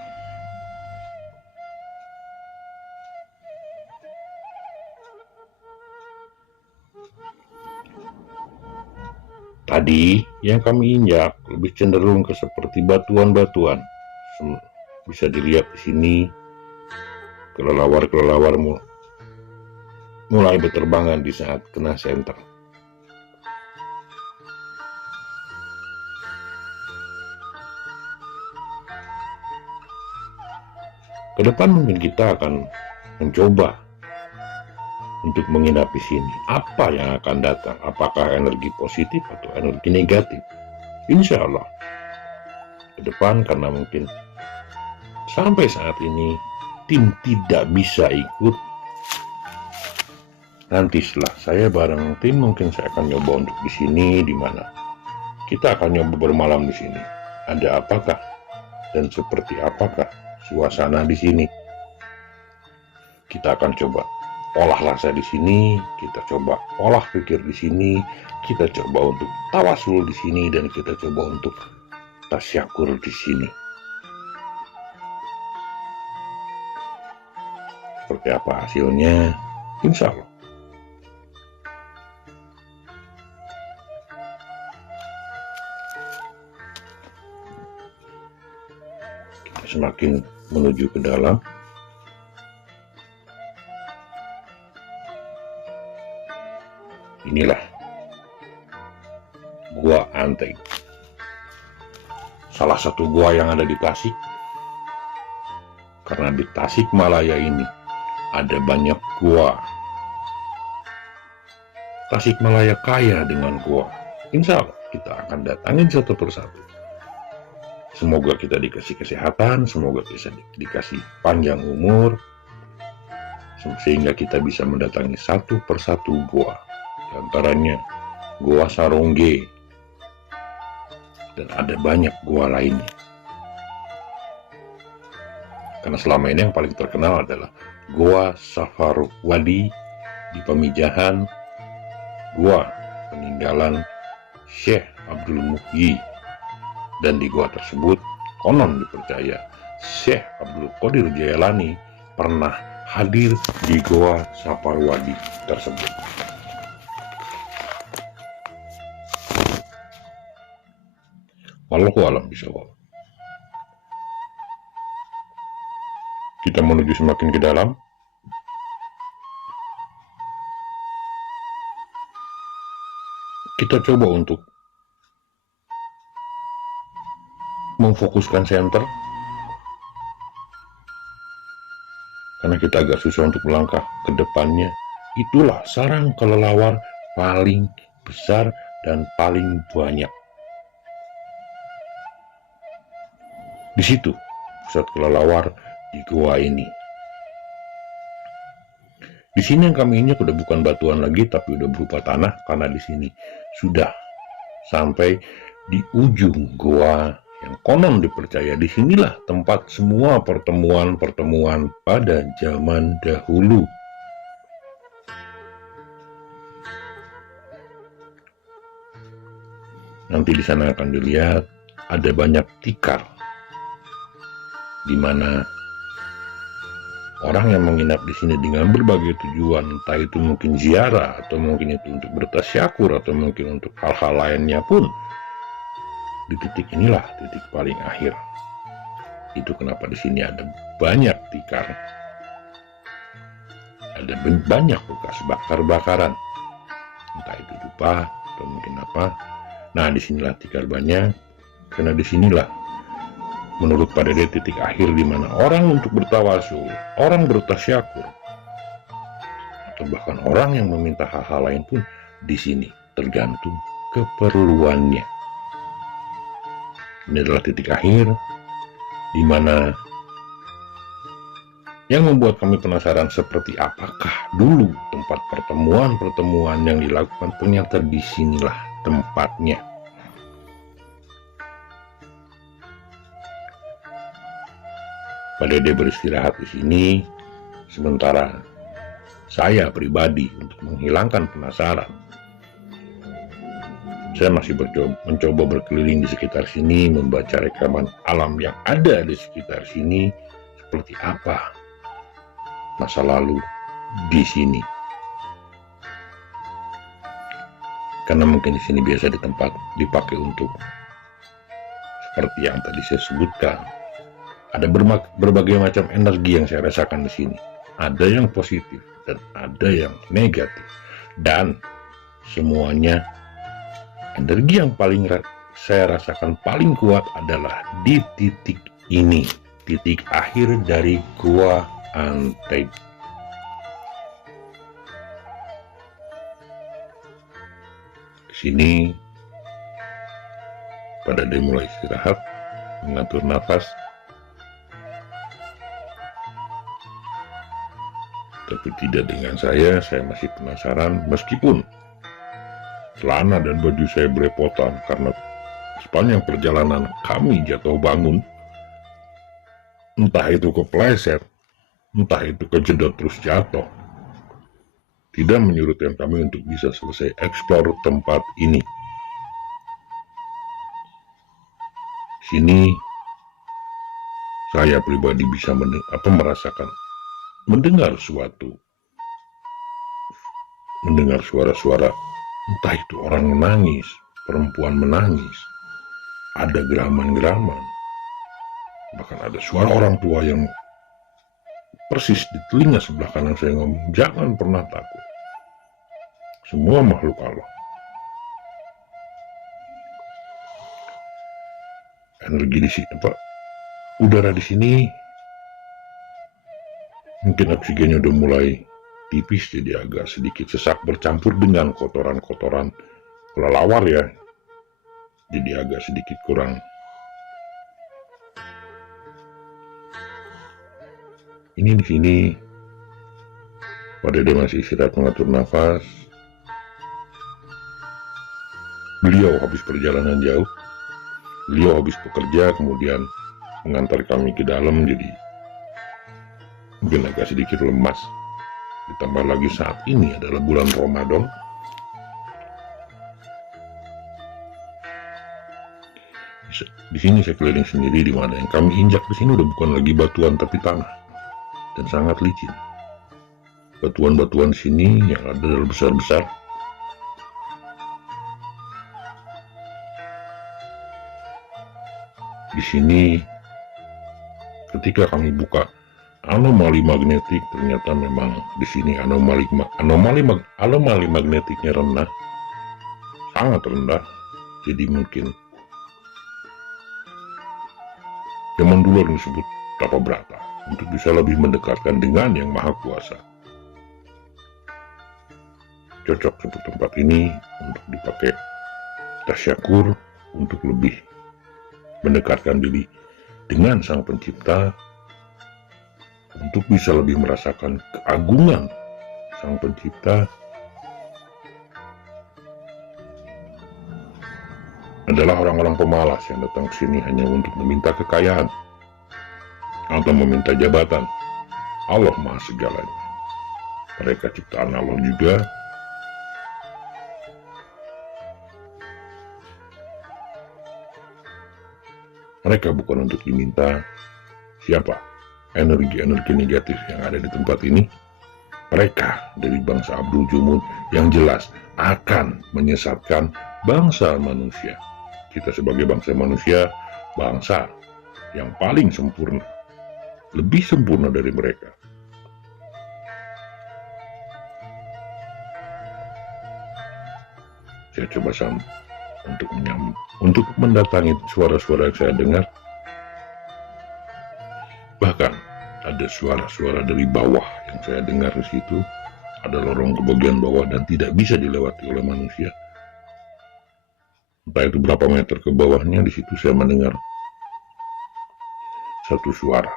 Tadi yang kami injak lebih cenderung ke seperti batuan-batuan. Bisa dilihat di sini kelelawar mulai berterbangan di saat kena senter. Ke depan mungkin kita akan mencoba untuk menginap di sini. Apa yang akan datang? Apakah energi positif atau energi negatif? Insya Allah ke depan, karena mungkin sampai saat ini tim tidak bisa ikut. Nanti setelah saya bareng tim, mungkin saya akan nyoba untuk di sini, di mana kita akan nyoba bermalam di sini. Ada apakah dan seperti apakah suasana di sini? Kita akan coba olah rasa di sini, kita coba olah pikir di sini, kita coba untuk tawasul di sini, dan kita coba untuk tasyakur di sini. Seperti apa hasilnya? Insya Allah. Kita semakin menuju ke dalam. Inilah Gua Anteng. Salah satu gua yang ada di Tasik. Karena di Tasikmalaya ini ada banyak gua Tasikmalaya kaya dengan gua. Insya Allah kita akan datangin satu persatu. Semoga kita dikasih kesehatan, semoga kita dikasih panjang umur, sehingga kita bisa mendatangi satu persatu gua. Di antaranya Gua Sarongge, dan ada banyak gua lainnya. Karena selama ini yang paling terkenal adalah Gua Safarwadi di Pamijahan, gua peninggalan Syekh Abdul Muhyi, dan di gua tersebut konon dipercaya Syekh Abdul Qadir Jailani pernah hadir di Gua Safarwadi tersebut. Wallahu a'lam bishawab. Kita menuju semakin ke dalam. Kita coba untuk memfokuskan senter, karena kita agak susah untuk melangkah ke depannya. Itulah sarang kelelawar paling besar dan paling banyak. Di situ pusat kelelawar di gua ini. Di sini yang kami injak udah bukan batuan lagi, tapi udah berupa tanah, karena di sini sudah sampai di ujung gua yang konon dipercaya disinilah tempat semua pertemuan-pertemuan pada zaman dahulu. Nanti di sana akan dilihat ada banyak tikar, di mana orang yang menginap di sini dengan berbagai tujuan, entah itu mungkin ziarah, atau mungkin itu untuk bertasyakur, atau mungkin untuk hal-hal lainnya pun, di titik inilah titik paling akhir. Itu kenapa di sini ada banyak tikar, ada banyak bekas bakar-bakaran, entah itu dupa atau mungkin apa. Nah, disinilah tikar banyak, karena disinilah menurut pada dia titik akhir di mana orang untuk bertawasul, orang bertasyakur, atau bahkan orang yang meminta hal-hal lain pun di sini, tergantung keperluannya. Ini adalah titik akhir di mana yang membuat kami penasaran seperti apakah dulu tempat pertemuan-pertemuan yang dilakukan. Ternyata di sinilah tempatnya. Pada dia beristirahat di sini, sementara saya pribadi untuk menghilangkan penasaran, saya masih mencoba berkeliling di sekitar sini, membaca rekaman alam yang ada di sekitar sini, seperti apa masa lalu di sini. Karena mungkin di sini biasa dipakai untuk seperti yang tadi saya sebutkan. Ada berbagai macam energi yang saya rasakan di sini. Ada yang positif dan ada yang negatif. Dan semuanya energi yang paling saya rasakan paling kuat adalah di titik ini. Titik akhir dari Gua Antek. Di sini pada dia mulai istirahat, mengatur nafas. Tapi tidak dengan saya masih penasaran, meskipun celana dan baju saya belepotan karena sepanjang perjalanan kami jatuh bangun, entah itu kepleset, entah itu kejedot terus jatuh, tidak menyurutkan kami untuk bisa selesai eksplor tempat ini. Sini saya pribadi bisa merasakan, mendengar suara-suara, entah itu orang menangis, perempuan menangis, ada geraman-geraman, bahkan ada suara orang tua yang persis di telinga sebelah kanan saya ngomong, jangan pernah takut, semua makhluk Allah. Energi di sini, udara di sini mungkin oksigennya udah mulai tipis, jadi agak sedikit sesak bercampur dengan kotoran-kotoran kelelawar ya. Jadi agak sedikit kurang. Ini di sini Pak Dede masih istirahat mengatur nafas. Beliau habis perjalanan jauh. Beliau habis bekerja, kemudian mengantar kami ke dalam, jadi mungkin agak sedikit lemas. Ditambah lagi saat ini adalah bulan Ramadan. Di sini saya keliling sendiri, di mana yang kami injak di sini udah bukan lagi batuan tapi tanah dan sangat licin. Batuan-batuan sini yang ada adalah besar-besar. Di sini ketika kami buka anomali magnetik, ternyata memang di sini anomali magnetiknya rendah, sangat rendah. Jadi mungkin zaman dulu disebut tapa brata untuk bisa lebih mendekatkan dengan yang maha kuasa. Cocok untuk tempat ini untuk dipakai tasyakur, untuk lebih mendekatkan diri dengan Sang Pencipta, untuk bisa lebih merasakan keagungan Sang Pencipta. Adalah orang-orang pemalas yang datang ke sini hanya untuk meminta kekayaan atau meminta jabatan. Allah Maha Segalanya. Mereka ciptaan Allah juga. Mereka bukan untuk diminta. Siapa? Energi-energi negatif yang ada di tempat ini. Mereka dari bangsa Abdul Jumun yang jelas akan menyesatkan bangsa manusia. Kita sebagai bangsa manusia, bangsa yang paling sempurna, lebih sempurna dari mereka. Saya coba untuk mendatangi suara-suara yang saya dengar. Bahkan ada suara-suara dari bawah yang saya dengar di situ. Ada lorong ke bagian bawah dan tidak bisa dilewati oleh manusia. Entah itu berapa meter ke bawahnya, di situ saya mendengar satu suara.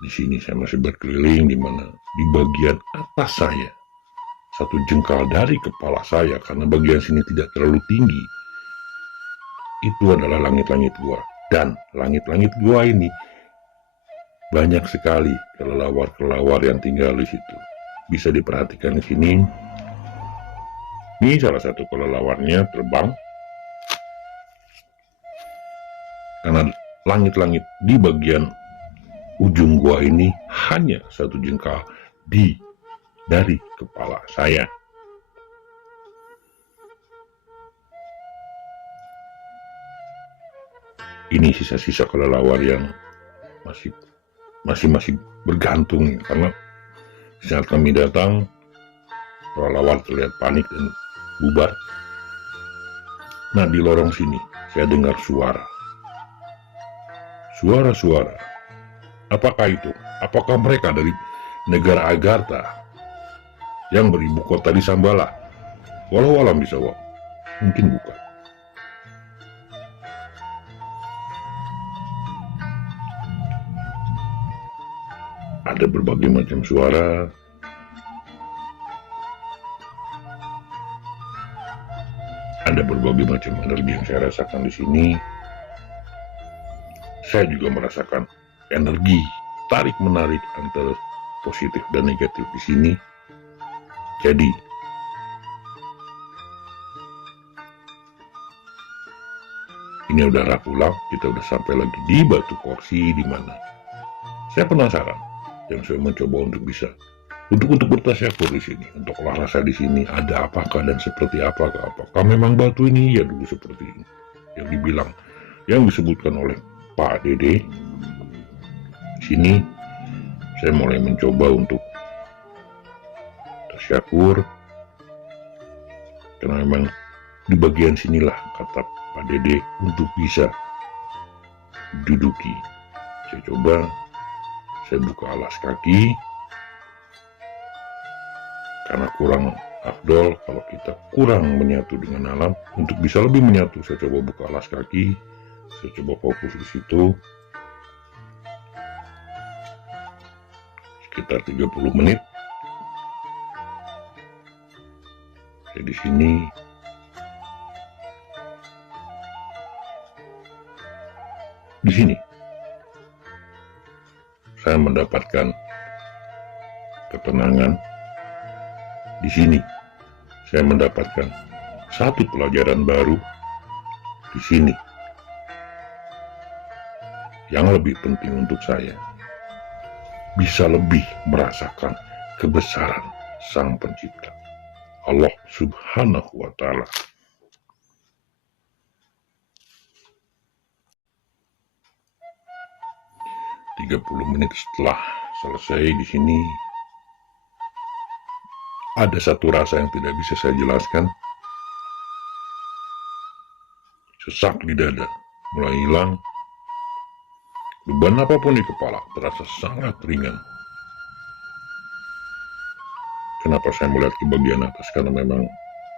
Di sini saya masih berkeliling, di mana di bagian atas saya, satu jengkal dari kepala saya, karena bagian sini tidak terlalu tinggi, itu adalah langit-langit gua. Dan langit-langit gua ini banyak sekali kelelawar-kelelawar yang tinggal di situ. Bisa diperhatikan di sini. Ini salah satu kelelawarnya terbang, karena langit-langit di bagian ujung gua ini hanya satu jengkal dari kepala saya. Ini sisa-sisa kelelawar yang masih bergantung, karena saat kami datang kelelawar terlihat panik dan bubar. Nah, di lorong sini saya dengar suara-suara. Apakah itu? Apakah mereka dari negara Agartha yang beribu kota di Shambhala? Walau alam bisa, mungkin bukan. Ada berbagai macam suara. Ada berbagai macam energi yang saya rasakan di sini. Saya juga merasakan energi tarik-menarik antara positif dan negatif di sini. Jadi, ini udah Rapulang, kita udah sampai lagi di Batu Korsi, di mana saya penasaran, yang saya mencoba untuk bisa untuk bertasyakur di sini, untuk olah rasa di sini ada apakah dan seperti apakah memang batu ini ya dulu seperti ini yang dibilang, yang disebutkan oleh Pak Dede. Sini saya mulai mencoba untuk tasyakur, karena memang di bagian sinilah kata Pak Dede untuk bisa duduki. Saya coba, saya buka alas kaki, karena kurang afdol kalau kita kurang menyatu dengan alam. Untuk bisa lebih menyatu, saya coba buka alas kaki, saya coba fokus di situ sekitar 30 menit. Saya di sini saya mendapatkan ketenangan. Di sini saya mendapatkan satu pelajaran baru. Di sini yang lebih penting untuk saya, bisa lebih merasakan kebesaran Sang Pencipta, Allah Subhanahu wa Ta'ala. Tiga 30 menit setelah selesai di sini, ada satu rasa yang tidak bisa saya jelaskan. Sesak di dada mulai hilang. Beban apapun di kepala terasa sangat ringan. Kenapa saya melihat ke bagian atas? Karena memang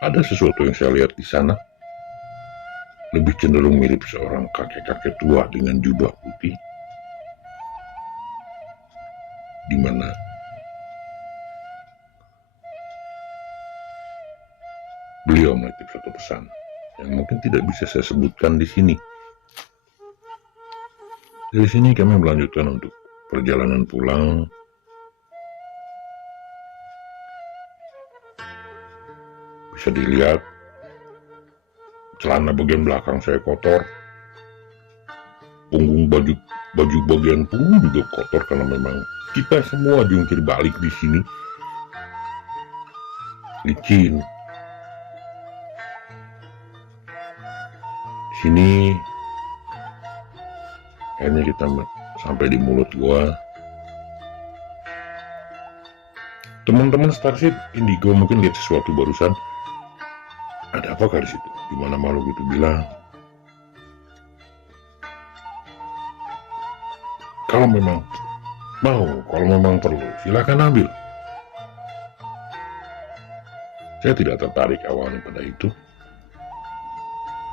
ada sesuatu yang saya lihat di sana. Lebih cenderung mirip seorang kakek-kakek tua dengan jubah putih, di mana beliau menitip satu pesan yang mungkin tidak bisa saya sebutkan di sini. Dari sini kami melanjutkan untuk perjalanan pulang. Bisa dilihat celana bagian belakang saya kotor, punggung baju bagian punggung juga kotor karena memang kita semua jungkir balik di sini, licin. Di sini akhirnya kita sampai di mulut gua. Teman-teman Starship Indigo mungkin lihat sesuatu barusan. Ada apakah di situ? Dimana makhluk itu bilang, kalau memang mau, kalau memang perlu, silakan ambil. Saya tidak tertarik awalnya pada itu.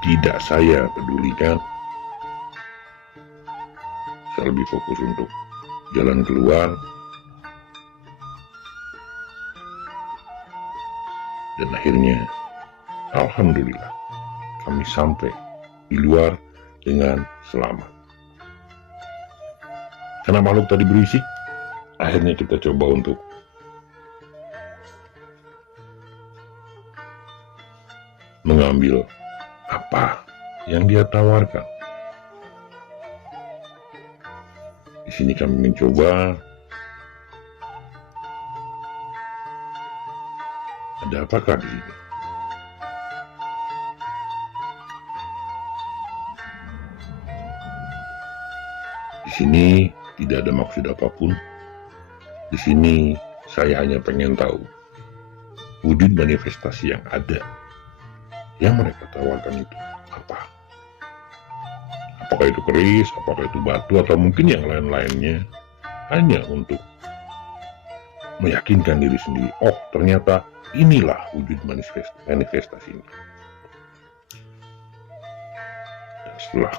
Tidak saya pedulikan. Saya lebih fokus untuk jalan keluar. Dan akhirnya, alhamdulillah, kami sampai di luar dengan selamat. Karena makhluk tadi berisik, akhirnya kita coba untuk mengambil apa yang dia tawarkan. Di sini kami mencoba. Ada apakah di sini? Di sini tidak ada maksud apapun. Di sini saya hanya pengen tahu wujud manifestasi yang ada, yang mereka tawarkan itu apa? Apakah itu keris, apakah itu batu, atau mungkin yang lain-lainnya, hanya untuk meyakinkan diri sendiri, oh ternyata inilah wujud manifestasi ini. Dan setelah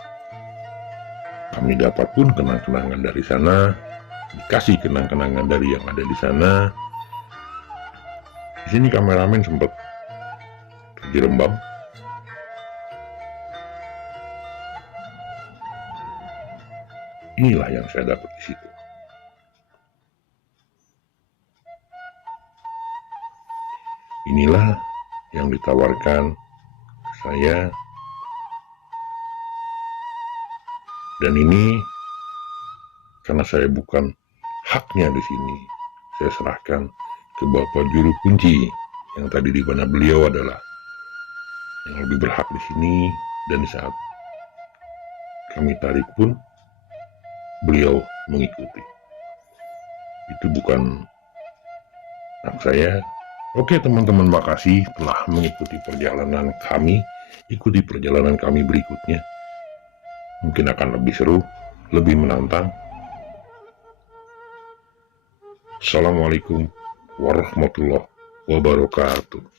kami dapat pun kenang-kenangan dari sana, dikasih kenang-kenangan dari yang ada di sana. Di sini kameramen sempat terjerembab. Inilah yang saya dapat di situ. Inilah yang ditawarkan saya. Dan ini karena saya bukan haknya di sini, saya serahkan ke Bapak Juru Kunci yang tadi di mana beliau adalah yang lebih berhak di sini. Dan di saat kami tarik pun beliau mengikuti. Itu bukan hak saya. Oke teman-teman, makasih telah mengikuti perjalanan kami. Ikuti perjalanan kami berikutnya. mungkin akan lebih seru, lebih menantang. Assalamualaikum warahmatullahi wabarakatuh.